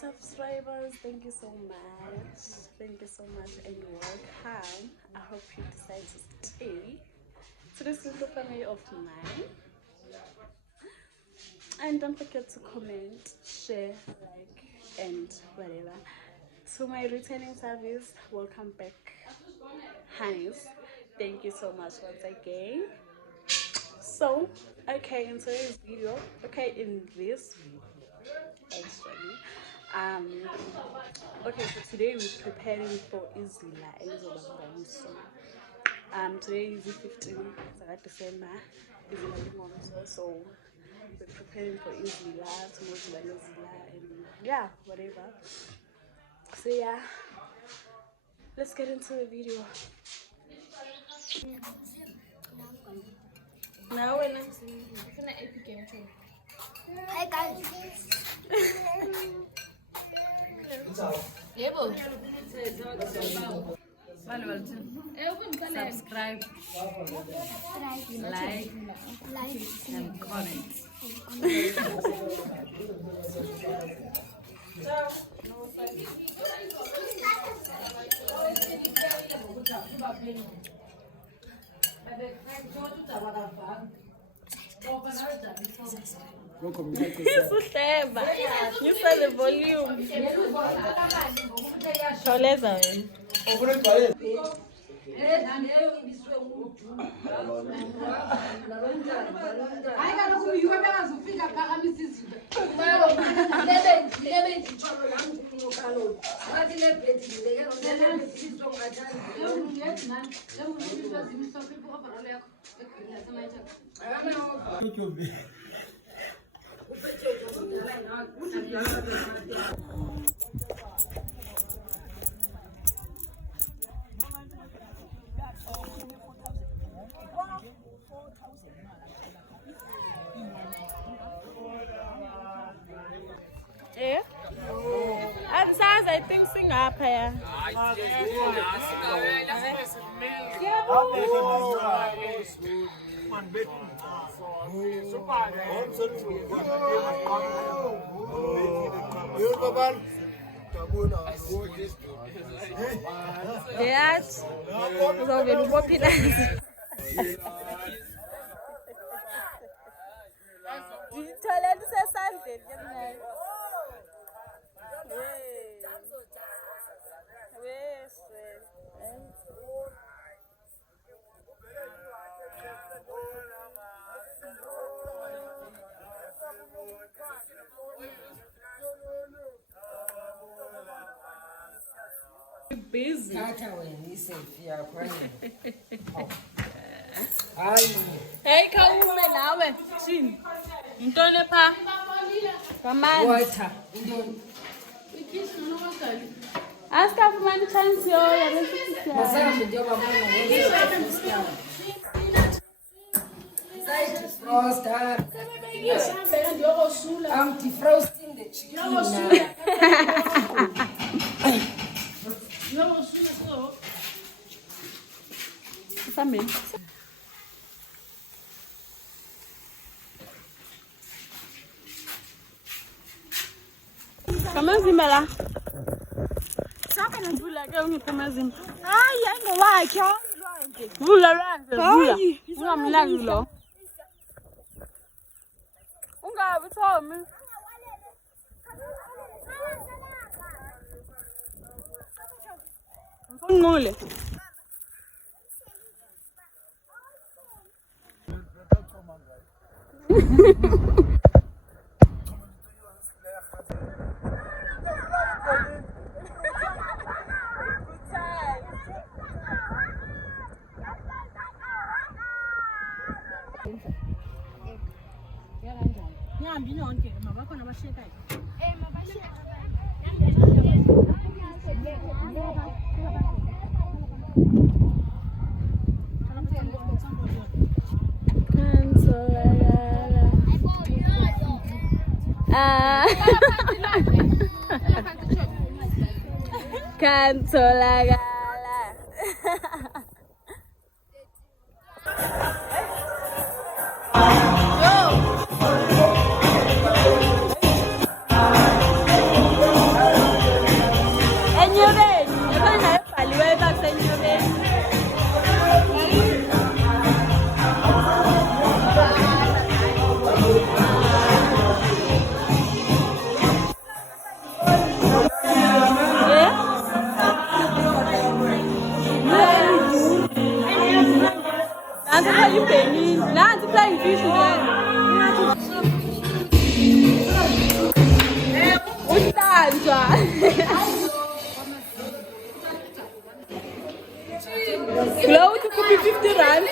subscribers, thank you so much. Thank you so much and welcome. I hope you decide to stay to this little family of mine. And don't forget to comment, share, like, and whatever. To my returning service, welcome back, honeys. Thank you so much once again. So, okay, in today's video, in this video, actually, okay, so today we're preparing for Izila Elizabeth. Today is the 15th December, so we're preparing for Izila, tomorrow Izila, and yeah, whatever. So yeah, let's get into the video. Now when I'm hi guys. Subscribe, like, and comment. Suhleba, you said the volume. Choleza eh? And size I think sing up here. Busy. Hey, Kaume nawe. Chini. Mtone pa. Kamani. Water. Aska fumani chance yo ya resisi. I'm defrosting the chicken now. Family. Kama zimela. Saka nivula ke ungiphuma zimba. Hayi angewakhe lwanje. Vula lwanje, vula. Ungamlaki lo. Ungabi Thomi. Mfunule. Cantolagala. Nanti phela ibhenini. Nanti flying fish lena. Uhlanjwa. Lo uthi kuphi 50 rand.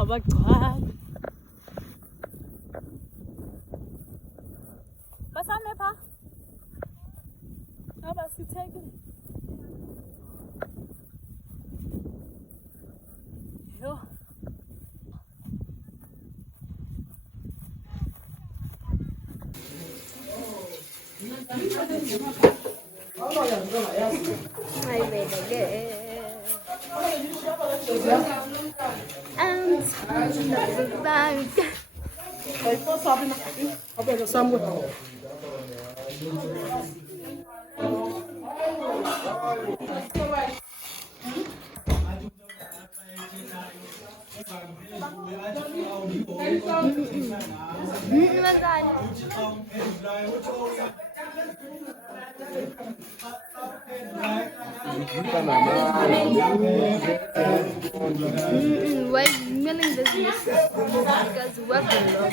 abagcwali basame pha abasithekile yo my baby and the bank. Why milling business? Because we're below.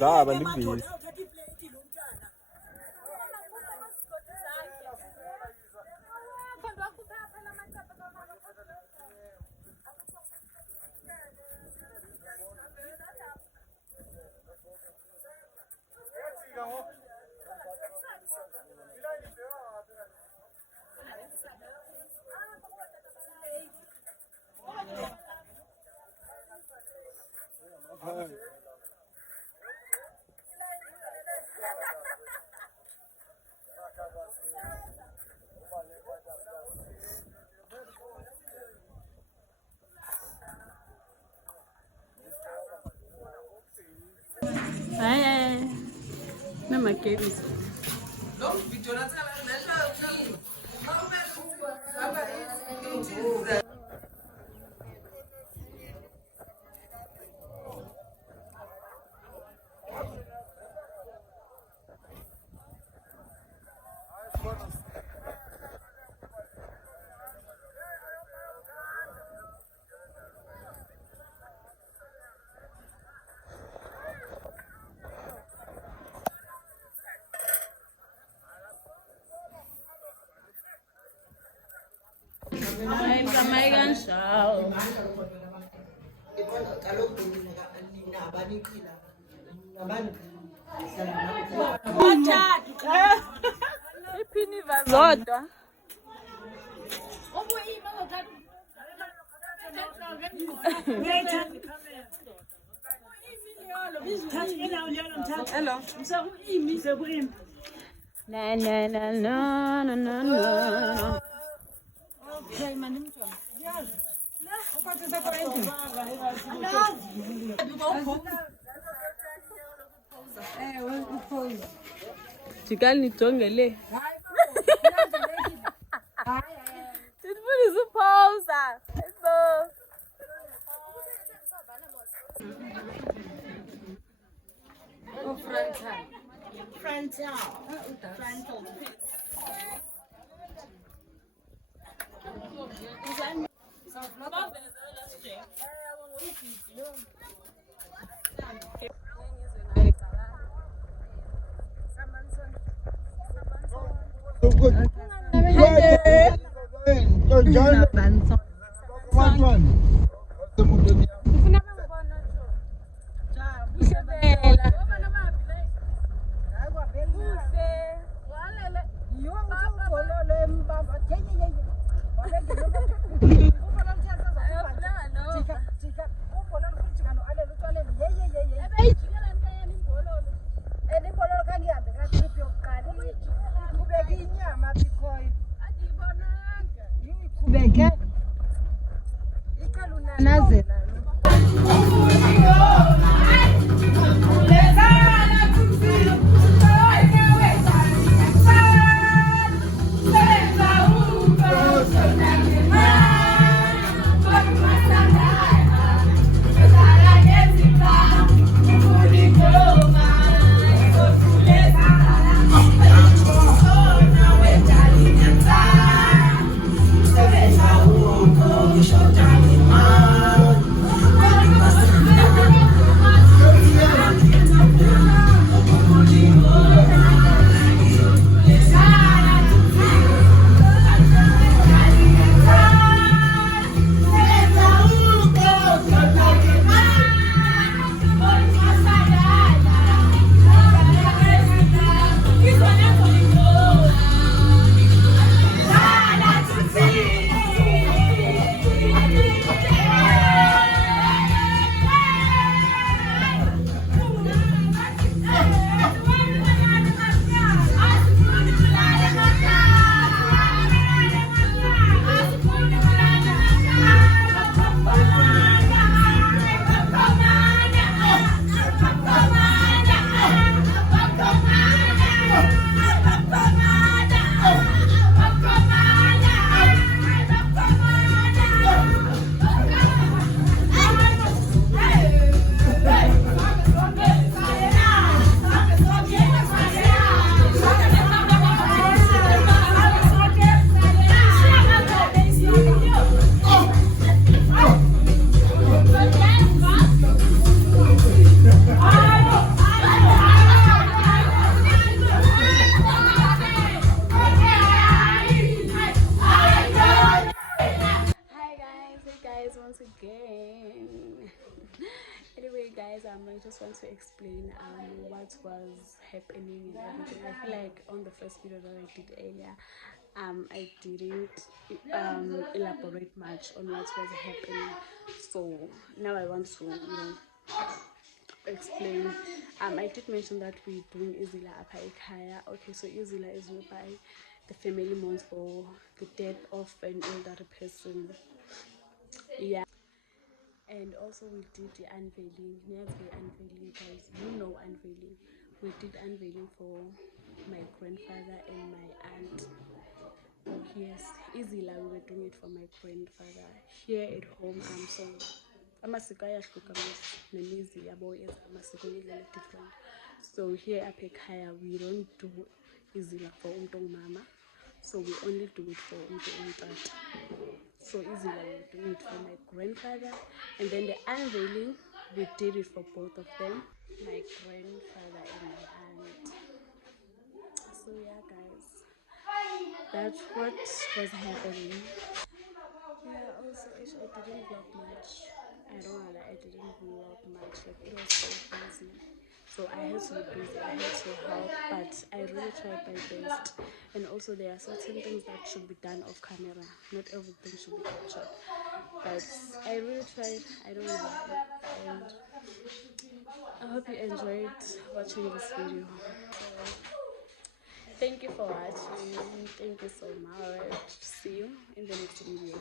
Zaba libhizi. Hey, no my kids. I'm Jamaican show. Zodwa. Hello. Na na na na na na na. Jikali nijongele. Ndifuna upausa. Frontal. guys, I just want to explain what was happening and everything. I feel like on the first video that I did earlier, I didn't elaborate much on what was happening. So now I want to, explain. I did mention that we're doing Izila Apa Ekaya. Okay, so Izila is whereby the family mourns for the death of an elderly person. Yeah. And also we did the unveiling. Next day unveiling, guys. You know unveiling. We did unveiling for my grandfather and my aunt. Yes, Izila we were doing it for my grandfather. Here at home, so amasiko ayahluka nemizi yabo is amasiko indlela different. So here apha ekhaya we don't do Izila for umuntu ongumama. So we only do it for umuntu ongutata. So Izila we do it for my grandfather, and then the unveiling we did it for both of them, my grandfather and my aunt. So yeah, guys, that's what was happening. Yeah, also I didn't vlog much. I don't know that I didn't vlog much. Like it was so busy. So I had to be busy, I had to help, but I really tried my best. And also there are certain things that should be done off camera. Not everything should be captured. But I really tried, I don't know. And I hope you enjoyed watching this video. So, thank you for watching. Thank you so much. See you in the next video.